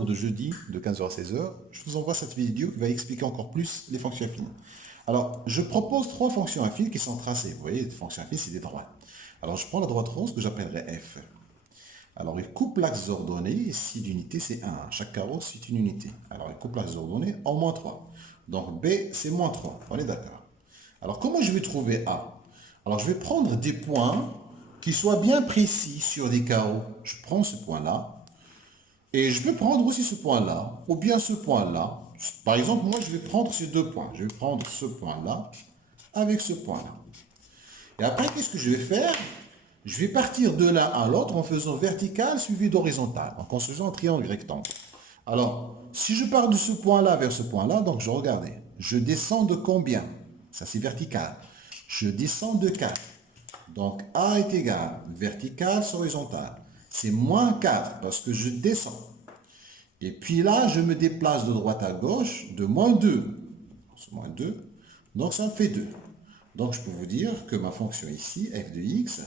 cours de jeudi de 15h à 16h, je vous envoie cette vidéo qui va expliquer encore plus les fonctions affines. Alors, je propose trois fonctions affines qui sont tracées. Vous voyez, les fonctions affines, c'est des droites. Alors, je prends la droite rose que j'appellerai F. Alors, il coupe l'axe ordonné, si l'unité c'est 1. Chaque carreau, c'est une unité. Alors, il coupe l'axe ordonné en moins 3. Donc, B, c'est moins 3. On est d'accord. Alors, comment je vais trouver A? Alors, je vais prendre des points qui soient bien précis sur des carreaux. Je prends ce point-là. Et je peux prendre aussi ce point-là, ou bien ce point-là. Par exemple, moi, je vais prendre ces deux points. Je vais prendre ce point-là avec ce point-là. Et après, qu'est-ce que je vais faire? Je vais partir de l'un à l'autre en faisant vertical suivi d'horizontal, en construisant un triangle rectangle. Alors, si je pars de ce point-là vers ce point-là, donc je regardais, je descends de combien? Ça, c'est vertical. Je descends de 4. Donc, A est égal, vertical sur horizontal. C'est moins 4 parce que je descends. Et puis là, je me déplace de droite à gauche de moins 2. C'est moins 2. Donc, ça me fait 2. Donc, je peux vous dire que ma fonction ici, f de x,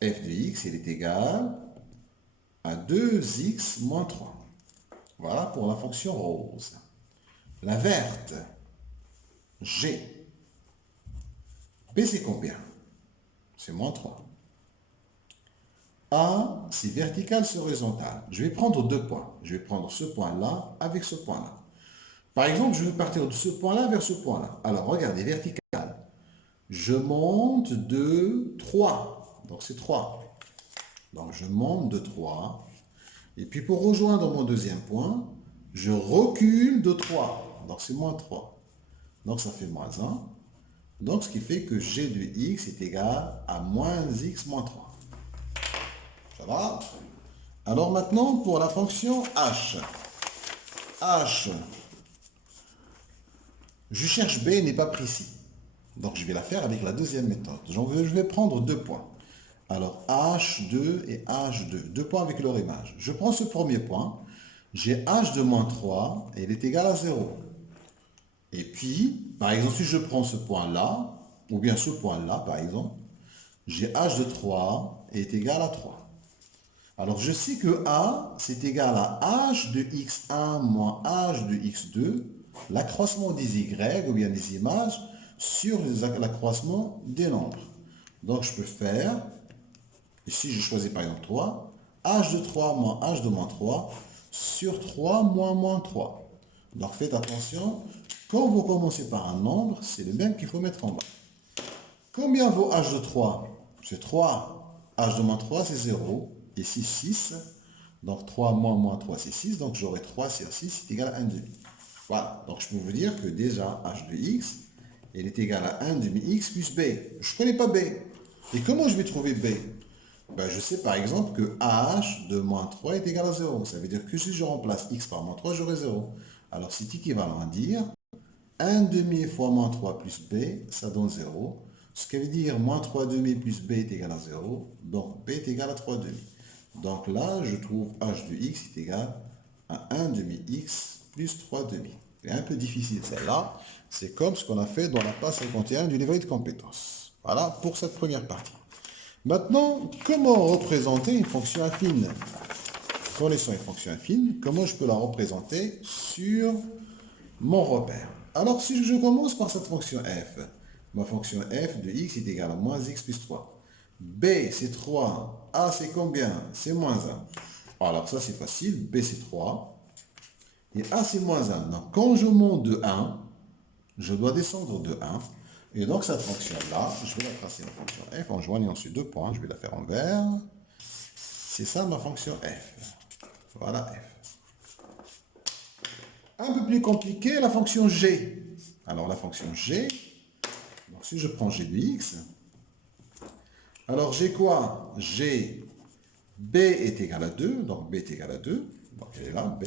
elle est égale à 2x moins 3. Voilà pour la fonction rose. La verte, G. B, c'est combien? C'est moins 3. A, c'est vertical sur horizontal. Je vais prendre deux points. Je vais prendre ce point-là avec ce point-là. Par exemple, je vais partir de ce point-là vers ce point-là. Alors, regardez, vertical. Je monte de 3. Donc, c'est 3. Donc, je monte de 3. Et puis, pour rejoindre mon deuxième point, je recule de 3. Donc, c'est moins 3. Donc, ça fait moins 1. Donc, ce qui fait que g de x est égal à moins x moins 3. Ça va? Alors, maintenant, pour la fonction h. H, je cherche b n'est pas précis. Donc, je vais la faire avec la deuxième méthode. Je vais prendre deux points. Alors, H2 et H2. Deux points avec leur image. Je prends ce premier point. J'ai H de moins 3 et il est égal à 0. Et puis, par exemple, si je prends ce point-là, ou bien ce point-là, par exemple, j'ai H de 3 et est égal à 3. Alors, je sais que A, c'est égal à H de x1 moins H de x2, l'accroissement des Y, ou bien des images, sur l'accroissement des nombres. Donc, je peux faire, ici je choisis par exemple 3, H de 3 moins H de moins 3, sur 3 moins moins 3. Donc, faites attention, quand vous commencez par un nombre, c'est le même qu'il faut mettre en bas. Combien vaut H de 3? C'est 3. H de moins 3, c'est 0. Ici, 6. Donc, 3 moins moins 3, c'est 6. Donc, j'aurai 3 sur 6, c'est égal à 1 demi. Voilà. Donc, je peux vous dire que déjà, H de x, il est égal à 1 demi x plus b. Je ne connais pas b. Et comment je vais trouver b? Ben, je sais par exemple que h de moins 3 est égal à 0. Ça veut dire que si je remplace x par moins 3, j'aurai 0. Alors, c'est équivalent à dire 1 demi fois moins 3 plus b, ça donne 0. Ce qui veut dire moins 3 demi plus b est égal à 0. Donc, b est égal à 3 demi. Donc là, je trouve h de x est égal à 1 demi x plus 3 demi. C'est un peu difficile celle-là. C'est comme ce qu'on a fait dans la page 51 du livret de compétences. Voilà pour cette première partie. Maintenant, comment représenter une fonction affine? Connaissant une fonction affine, comment je peux la représenter sur mon repère? Alors, si je commence par cette fonction f, ma fonction f de x est égale à moins x plus 3. B, c'est 3. A, c'est combien? C'est moins 1. Alors, ça, c'est facile. B, c'est 3. Et A, c'est moins 1. Donc, quand je monte de 1, je dois descendre de 1. Et donc, cette fonction-là, je vais la tracer en fonction f en joignant ces deux points. Je vais la faire en vert. C'est ça ma fonction f. Voilà f. Un peu plus compliqué, la fonction g. Alors, la fonction g, donc si je prends g de x, alors j'ai quoi? G, b est égal à 2, donc b est égal à 2, donc elle est là, b.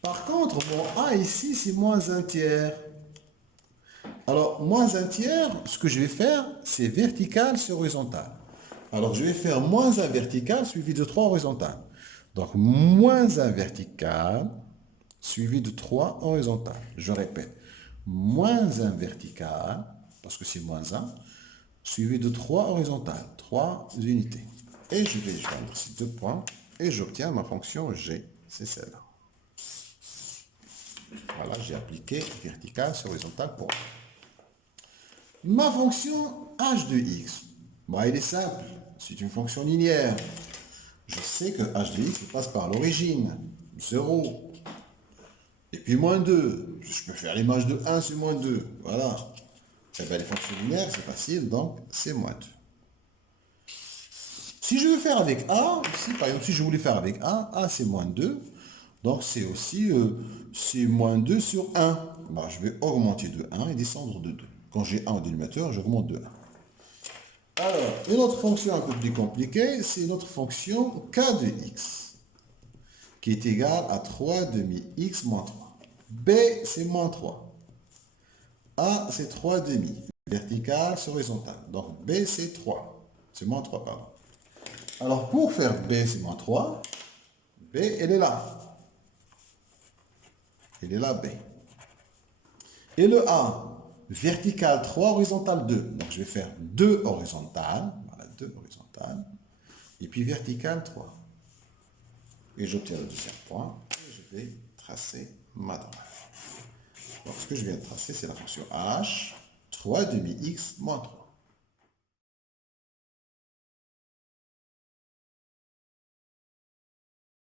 Par contre, mon a ici, c'est moins un tiers. Alors, moins un tiers, ce que je vais faire, c'est vertical sur horizontal. Alors, je vais faire moins un vertical suivi de 3 horizontal. Donc, moins un vertical suivi de 3 horizontal. Je répète, moins un vertical, parce que c'est moins 1, suivi de 3 horizontales, 3 unités. Et je vais joindre ces deux points et j'obtiens ma fonction g, c'est celle-là. Voilà, j'ai appliqué vertical sur horizontal pour A. Ma fonction h de x, bah, il est simple, c'est une fonction linéaire. Je sais que h de x passe par l'origine, 0. Et puis moins 2. Je peux faire l'image de 1 sur moins 2. Voilà. Eh bien, les fonctions linéaires, c'est facile, donc c'est moins 2. Si je veux faire avec A, si par exemple, si je voulais faire avec A c'est moins 2. Donc c'est aussi c'est moins 2 sur 1. Bah, je vais augmenter de 1 et descendre de 2. Quand j'ai 1 au dénominateur, j'augmente de 1. Alors, une autre fonction un peu plus compliquée, c'est notre fonction k de x, qui est égale à 3 demi x moins 3. B, c'est moins 3. A, c'est 3 demi. Vertical sur horizontal. Donc B, c'est 3. C'est moins 3, pardon. Alors, pour faire B, c'est moins 3. B, elle est là. Elle est là, B. Et le A, vertical 3, horizontal 2. Donc, je vais faire 2 horizontales. Voilà, 2 horizontales. Et puis vertical 3. Et j'obtiens le deuxième point. Et je vais tracer ma droite. Donc, ce que je viens de tracer, c'est la fonction h, 3 demi x moins 3.